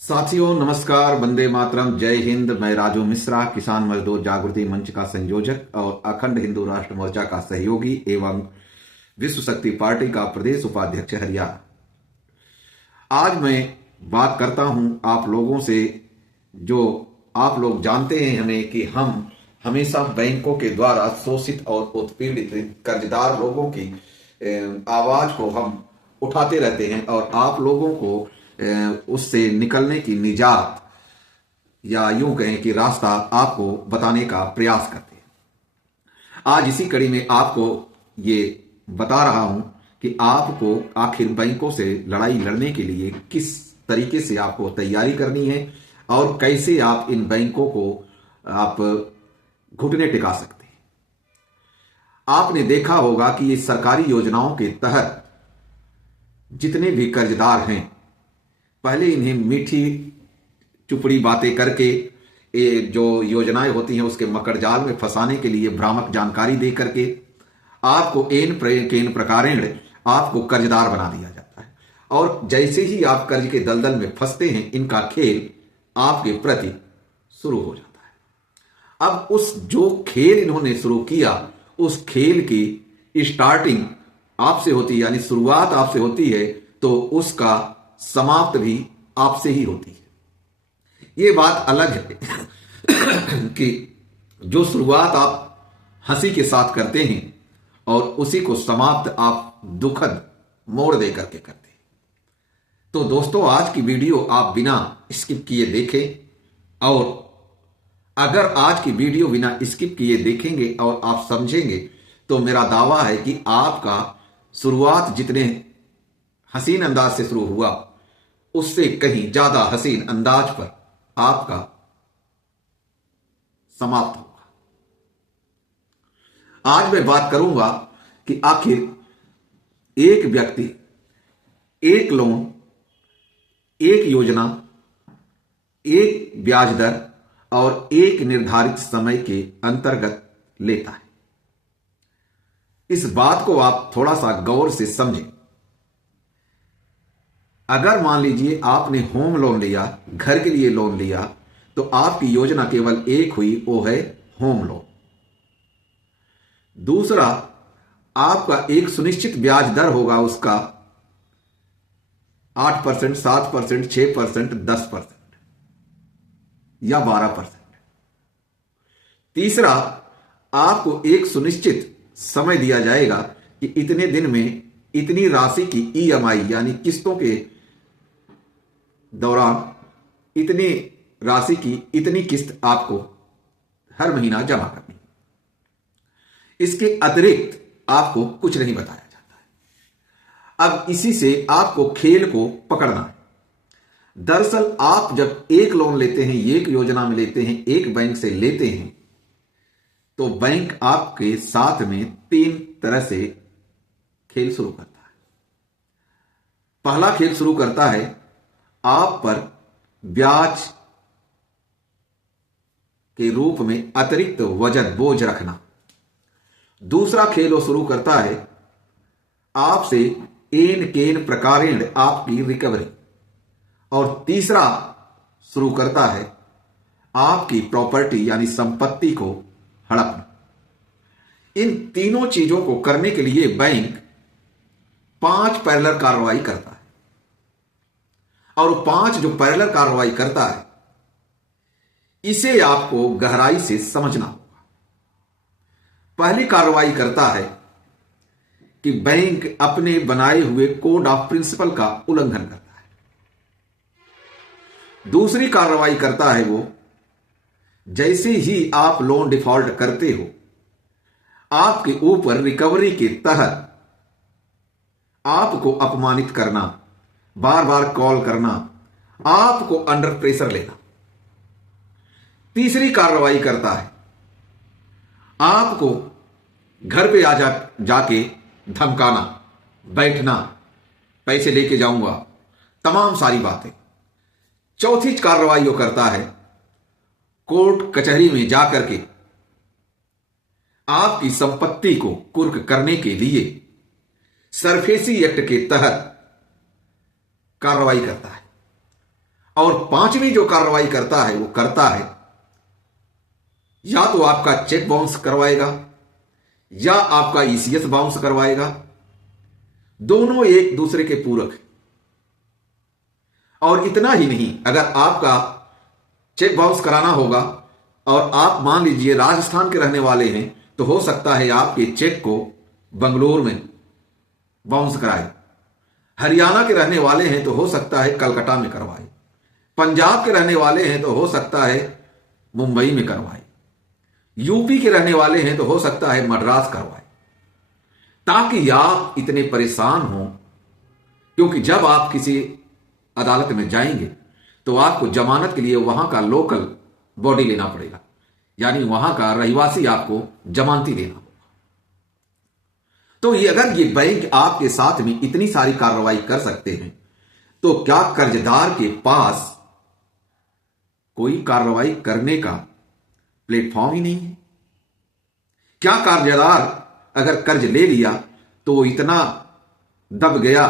साथियों नमस्कार, वंदे मातरम, जय हिंद। मैं राजू मिश्रा, किसान मजदूर जागृति मंच का संयोजक और अखंड हिंदू राष्ट्र मोर्चा का सहयोगी एवं विश्व शक्ति पार्टी का प्रदेश उपाध्यक्ष हरियाणा। आज मैं बात करता हूं आप लोगों से, जो आप लोग जानते हैं हमें कि हम हमेशा बैंकों के द्वारा शोषित और उत्पीड़ित कर्जदार लोगों की आवाज को हम उठाते रहते हैं और आप लोगों को उससे निकलने की निजात या यूं कहें कि रास्ता आपको बताने का प्रयास करते हैं। आज इसी कड़ी में आपको ये बता रहा हूं कि आपको आखिर बैंकों से लड़ाई लड़ने के लिए किस तरीके से आपको तैयारी करनी है और कैसे आप इन बैंकों को आप घुटने टिका सकते हैं। आपने देखा होगा कि ये सरकारी योजनाओं के तहत जितने भी कर्जदार हैं, पहले इन्हें मीठी चुपड़ी बातें करके ये जो योजनाएं होती हैं उसके मकड़जाल में फंसाने के लिए भ्रामक जानकारी दे करके आपको एन प्रकारेण आपको कर्जदार बना दिया जाता है और जैसे ही आप कर्ज के दलदल में फंसते हैं इनका खेल आपके प्रति शुरू हो जाता है। अब उस जो खेल इन्होंने शुरू किया उस खेल की स्टार्टिंग आपसे होती है, यानी शुरुआत आपसे होती है, तो उसका समाप्त भी आपसे ही होती है। ये बात अलग है कि जो शुरुआत आप हंसी के साथ करते हैं और उसी को समाप्त आप दुखद मोड़ दे करके करते हैं। तो दोस्तों, आज की वीडियो आप बिना स्किप किए देखें और अगर आज की वीडियो बिना स्किप किए देखेंगे और आप समझेंगे तो मेरा दावा है कि आपका शुरुआत जितने हसीन अंदाज से शुरू हुआ उससे कहीं ज्यादा हसीन अंदाज पर आपका समाप्त होगा। आज मैं बात करूंगा कि आखिर एक व्यक्ति एक लोन, एक योजना, एक ब्याज दर और एक निर्धारित समय के अंतर्गत लेता है। इस बात को आप थोड़ा सा गौर से समझें। अगर मान लीजिए आपने होम लोन लिया, घर के लिए लोन लिया, तो आपकी योजना केवल एक हुई, वो है होम लोन। दूसरा, आपका एक सुनिश्चित ब्याज दर होगा, उसका 8%, 7%, 6%, 10% या 12%। तीसरा, आपको एक सुनिश्चित समय दिया जाएगा कि इतने दिन में इतनी राशि की ईएमआई यानी किस्तों के दौरान इतनी राशि की इतनी किस्त आपको हर महीना जमा करनी। इसके अतिरिक्त आपको कुछ नहीं बताया जाता है। अब इसी से आपको खेल को पकड़ना है। दरअसल आप जब एक लोन लेते हैं, एक योजना में लेते हैं, एक बैंक से लेते हैं, तो बैंक आपके साथ में 3 तरह से खेल शुरू करता है। पहला खेल शुरू करता है आप पर ब्याज के रूप में अतिरिक्त वजन बोझ रखना। दूसरा खेल वो शुरू करता है आपसे एन केन प्रकारेण आपकी रिकवरी। और तीसरा शुरू करता है आपकी प्रॉपर्टी यानी संपत्ति को हड़पना। इन तीनों चीजों को करने के लिए बैंक 5 पैरेलल कार्रवाई करता है और 5 जो पैरेलल कार्रवाई करता है इसे आपको गहराई से समझना होगा। पहली कार्रवाई करता है कि बैंक अपने बनाए हुए कोड ऑफ प्रिंसिपल का उल्लंघन करता है। दूसरी कार्रवाई करता है वो, जैसे ही आप लोन डिफॉल्ट करते हो आपके ऊपर रिकवरी के तहत आपको अपमानित करना, बार बार कॉल करना, आपको अंडर प्रेशर लेना। तीसरी कार्रवाई करता है आपको घर पे जाके धमकाना, बैठना, पैसे लेके जाऊंगा, तमाम सारी बातें। चौथी कार्रवाई वो करता है कोर्ट कचहरी में जाकर के आपकी संपत्ति को कुर्क करने के लिए सरफेसी एक्ट के तहत कार्रवाई करता है। और पांचवी जो कार्रवाई करता है वो करता है या तो आपका चेक बाउंस करवाएगा या आपका ईसीएस बाउंस करवाएगा। दोनों एक दूसरे के पूरक हैं। और इतना ही नहीं, अगर आपका चेक बाउंस कराना होगा और आप मान लीजिए राजस्थान के रहने वाले हैं तो हो सकता है आपके चेक को बंगलोर में बाउंस कराए। हरियाणा के रहने वाले हैं तो हो सकता है कलकत्ता में करवाए। पंजाब के रहने वाले हैं तो हो सकता है मुंबई में करवाए। यूपी के रहने वाले हैं तो हो सकता है मद्रास करवाए। ताकि आप इतने परेशान हो, क्योंकि जब आप किसी अदालत में जाएंगे तो आपको जमानत के लिए वहां का लोकल बॉडी लेना पड़ेगा, यानी वहां का रहिवासी आपको जमानती देना होगा। तो ये अगर ये बैंक आपके साथ में इतनी सारी कार्रवाई कर सकते हैं तो क्या कर्जदार के पास कोई कार्रवाई करने का प्लेटफॉर्म ही नहीं है? क्या कर्जदार अगर कर्ज ले लिया तो वो इतना दब गया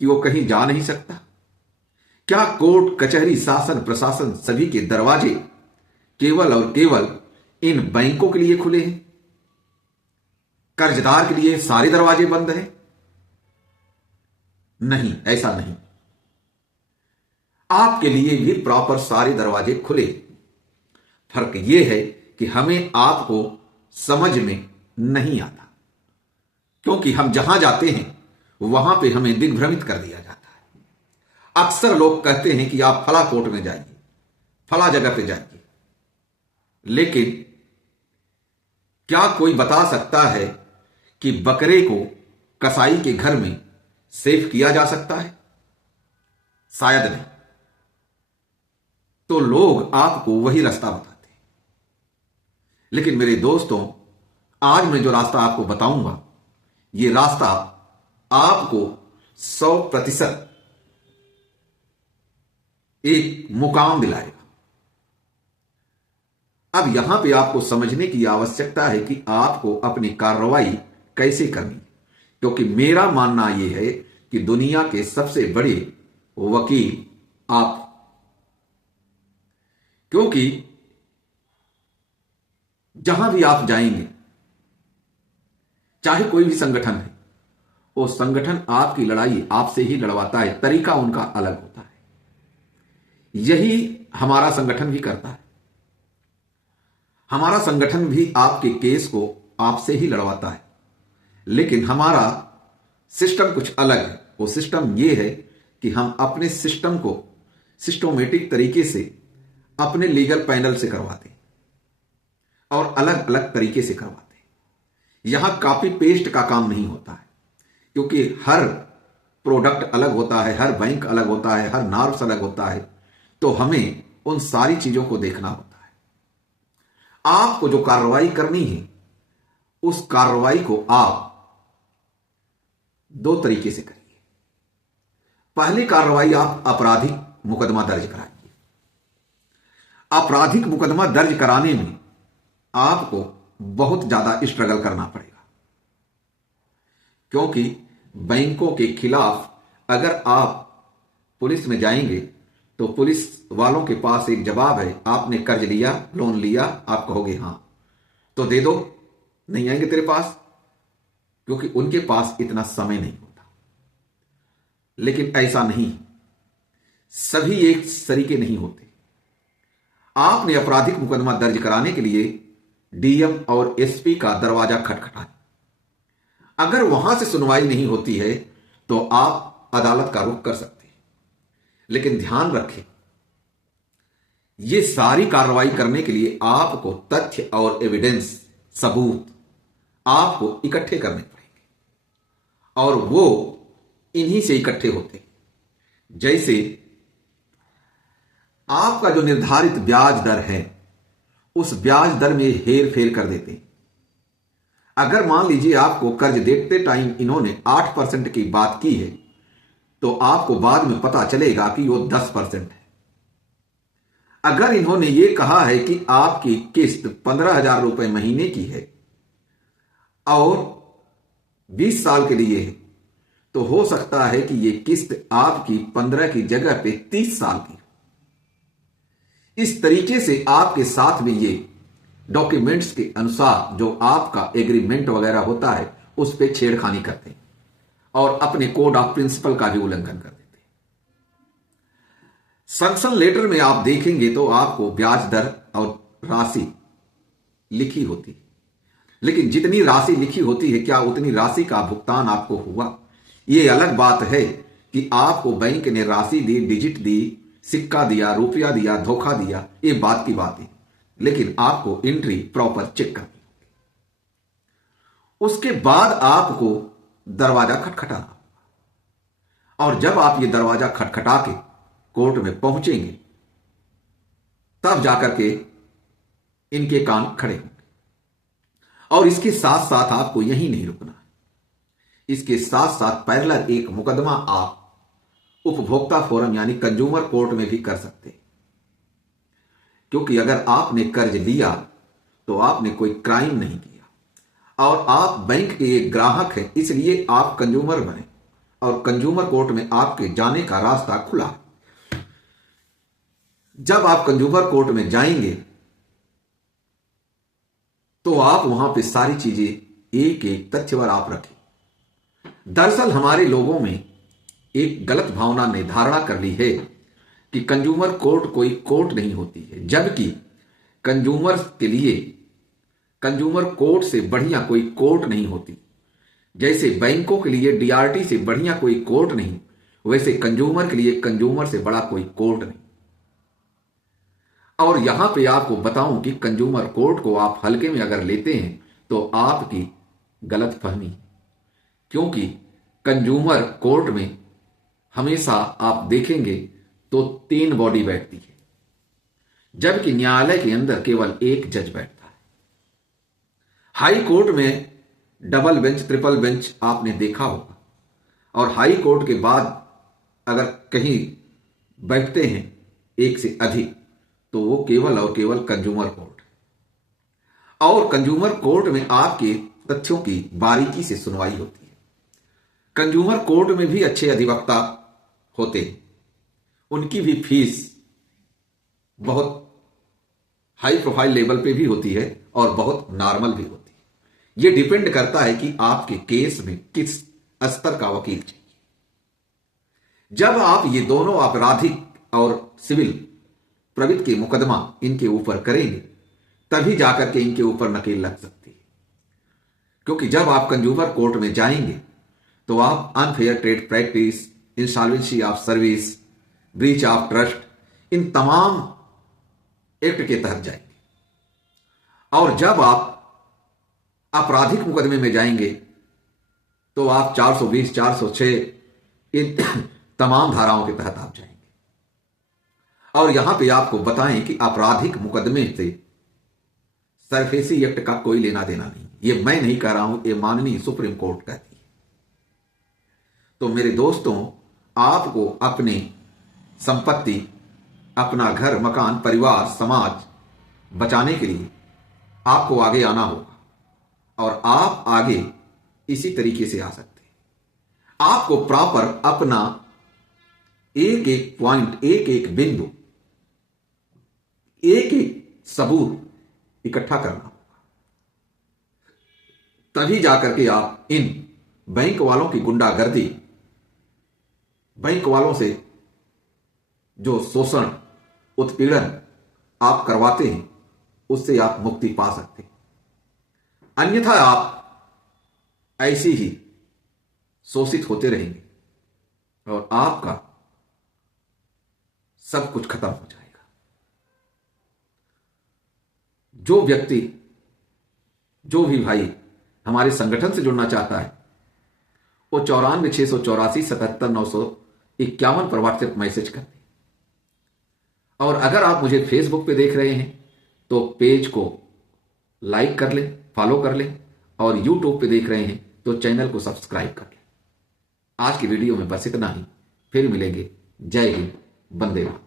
कि वो कहीं जा नहीं सकता? क्या कोर्ट कचहरी शासन प्रशासन सभी के दरवाजे केवल और केवल इन बैंकों के लिए खुले हैं? कर्जदार के लिए सारे दरवाजे बंद हैं? नहीं, ऐसा नहीं। आपके लिए भी प्रॉपर सारे दरवाजे खुले। फर्क यह है कि हमें आपको समझ में नहीं आता, क्योंकि हम जहां जाते हैं वहां पे हमें दिग्भ्रमित कर दिया जाता है। अक्सर लोग कहते हैं कि आप फला कोर्ट में जाइए, फला जगह पे जाइए, लेकिन क्या कोई बता सकता है कि बकरे को कसाई के घर में सेफ किया जा सकता है? शायद नहीं। तो लोग आपको वही रास्ता बताते हैं। लेकिन मेरे दोस्तों, आज मैं जो रास्ता आपको बताऊंगा, ये रास्ता आपको 100% एक मुकाम दिलाएगा। अब यहां पे आपको समझने की आवश्यकता है कि आपको अपनी कार्रवाई कैसे करनी, क्योंकि मेरा मानना यह है कि दुनिया के सबसे बड़े वकील आप, क्योंकि जहां भी आप जाएंगे, चाहे कोई भी संगठन है, वो संगठन आपकी लड़ाई आपसे ही लड़वाता है। तरीका उनका अलग होता है। यही हमारा संगठन भी करता है। हमारा संगठन भी आपके केस को आपसे ही लड़वाता है, लेकिन हमारा सिस्टम कुछ अलग है। वो सिस्टम ये है कि हम अपने सिस्टम को सिस्टोमेटिक तरीके से अपने लीगल पैनल से करवाते हैं और अलग अलग तरीके से करवाते हैं। यहां कॉपी पेस्ट का काम नहीं होता है, क्योंकि हर प्रोडक्ट अलग होता है, हर बैंक अलग होता है, हर नॉर्म्स अलग होता है। तो हमें उन सारी चीजों को देखना होता है। आपको जो कार्रवाई करनी है, उस कार्रवाई को आप दो तरीके से करिए। पहली कार्रवाई, आप आपराधिक मुकदमा दर्ज कराइए। आपराधिक मुकदमा दर्ज कराने में आपको बहुत ज्यादा स्ट्रगल करना पड़ेगा, क्योंकि बैंकों के खिलाफ अगर आप पुलिस में जाएंगे तो पुलिस वालों के पास एक जवाब है, आपने कर्ज लिया, लोन लिया, आप कहोगे हां, तो दे दो, नहीं आएंगे तेरे पास, क्योंकि उनके पास इतना समय नहीं होता। लेकिन ऐसा नहीं, सभी एक तरीके नहीं होते। आपने आपराधिक मुकदमा दर्ज कराने के लिए डीएम और एसपी का दरवाजा खटखटाए। अगर वहां से सुनवाई नहीं होती है तो आप अदालत का रुख कर सकते हैं। लेकिन ध्यान रखें, यह सारी कार्रवाई करने के लिए आपको तथ्य और एविडेंस, सबूत आपको इकट्ठे करने पड़ेंगे, और वो इन्हीं से इकट्ठे होते हैं। जैसे आपका जो निर्धारित ब्याज दर है, उस ब्याज दर में हेर फेर कर देते हैं। अगर मान लीजिए आपको कर्ज देते टाइम इन्होंने 8% की बात की है, तो आपको बाद में पता चलेगा कि वो 10% है। अगर इन्होंने ये कहा है कि आपकी किस्त 15,000 रुपए महीने की है और 20 साल के लिए है, तो हो सकता है कि ये किस्त आपकी 15 की जगह पे 30 साल की। इस तरीके से आपके साथ में ये डॉक्यूमेंट्स के अनुसार जो आपका एग्रीमेंट वगैरह होता है उस पर छेड़खानी करते हैं और अपने कोड ऑफ प्रिंसिपल का भी उल्लंघन कर देते हैं। सैंक्शन लेटर में आप देखेंगे तो आपको ब्याज दर और राशि लिखी होती है, लेकिन जितनी राशि लिखी होती है क्या उतनी राशि का भुगतान आपको हुआ? यह अलग बात है कि आपको बैंक ने राशि दी, डिजिट दी, सिक्का दिया, रुपया दिया, धोखा दिया, ये बात की बात है, लेकिन आपको एंट्री प्रॉपर चेक करनी होगी। उसके बाद आपको दरवाजा खटखटाना, और जब आप ये दरवाजा खटखटा के कोर्ट में पहुंचेंगे तब जाकर के इनके कान खड़े होंगे। और इसके साथ साथ आपको यही नहीं रुकना है, इसके साथ साथ पैरेलल एक मुकदमा आप उपभोक्ता फोरम यानी कंज्यूमर कोर्ट में भी कर सकते हैं, क्योंकि अगर आपने कर्ज लिया तो आपने कोई क्राइम नहीं किया और आप बैंक के एक ग्राहक हैं, इसलिए आप कंज्यूमर बने और कंज्यूमर कोर्ट में आपके जाने का रास्ता खुला। जब आप कंज्यूमर कोर्ट में जाएंगे तो आप वहां पे सारी चीजें एक एक तथ्य पर आप रखें। दरअसल हमारे लोगों में एक गलत भावना ने धारणा कर ली है कि कंज्यूमर कोर्ट कोई कोर्ट नहीं होती है, जबकि कंज्यूमर के लिए कंज्यूमर कोर्ट से बढ़िया कोई कोर्ट नहीं होती। जैसे बैंकों के लिए डीआरटी से बढ़िया कोई कोर्ट नहीं, वैसे कंज्यूमर के लिए कंज्यूमर से बड़ा कोई कोर्ट नहीं। और यहां पे आपको बताऊं कि कंज्यूमर कोर्ट को आप हल्के में अगर लेते हैं तो आपकी गलत फहमी, क्योंकि कंज्यूमर कोर्ट में हमेशा आप देखेंगे तो 3 बॉडी बैठती है, जबकि न्यायालय के अंदर केवल एक जज बैठता है। हाई कोर्ट में डबल बेंच, ट्रिपल बेंच आपने देखा होगा, और हाई कोर्ट के बाद अगर कहीं बैठते हैं एक से अधिक तो वो केवल और केवल कंज्यूमर कोर्ट। और कंज्यूमर कोर्ट में आपके तथ्यों की बारीकी से सुनवाई होती है। कंज्यूमर कोर्ट में भी अच्छे अधिवक्ता होते हैं, उनकी भी फीस बहुत हाई प्रोफाइल लेवल पे भी होती है और बहुत नॉर्मल भी होती है। यह डिपेंड करता है कि आपके केस में किस स्तर का वकील चाहिए। जब आप ये दोनों आपराधिक और सिविल प्रवृत्ति के मुकदमा इनके ऊपर करेंगे तभी जाकर के इनके ऊपर नकेल लग सकती है, क्योंकि जब आप कंज्यूमर कोर्ट में जाएंगे तो आप unfair trade practice, insolvency of service, breach of trust, इन तमाम एक्ट के तहत जाएंगे। और जब आप आपराधिक मुकदमे में जाएंगे तो आप 420, 406 इन तमाम धाराओं के तहत आप जाएंगे। और यहां पे आपको बताएं कि आपराधिक मुकदमे से सरफेसी एक्ट का कोई लेना देना नहीं। ये मैं नहीं कह रहा हूं, ये माननीय सुप्रीम कोर्ट कहती है। तो मेरे दोस्तों, आपको अपनी संपत्ति, अपना घर, मकान, परिवार, समाज बचाने के लिए आपको आगे आना होगा, और आप आगे इसी तरीके से आ सकते हैं। आपको प्रॉपर अपना एक एक पॉइंट, एक एक बिंदु, एक एक सबूत इकट्ठा करना होगा, तभी जाकर के आप इन बैंक वालों की गुंडागर्दी, बैंक वालों से जो शोषण, उत्पीड़न आप करवाते हैं, उससे आप मुक्ति पा सकते हैं। अन्यथा आप ऐसे ही शोषित होते रहेंगे और आपका सब कुछ खत्म हो जाएगा। जो व्यक्ति, जो भी भाई हमारे संगठन से जुड़ना चाहता है वो 94 684 77 951 पर व्हाट्सएप मैसेज कर दें। और अगर आप मुझे फेसबुक पे देख रहे हैं तो पेज को लाइक कर लें, फॉलो कर लें, और यूट्यूब पे देख रहे हैं तो चैनल को सब्सक्राइब कर लें। आज की वीडियो में बस इतना ही, फिर मिलेंगे। जय हिंद, वंदे मातरम।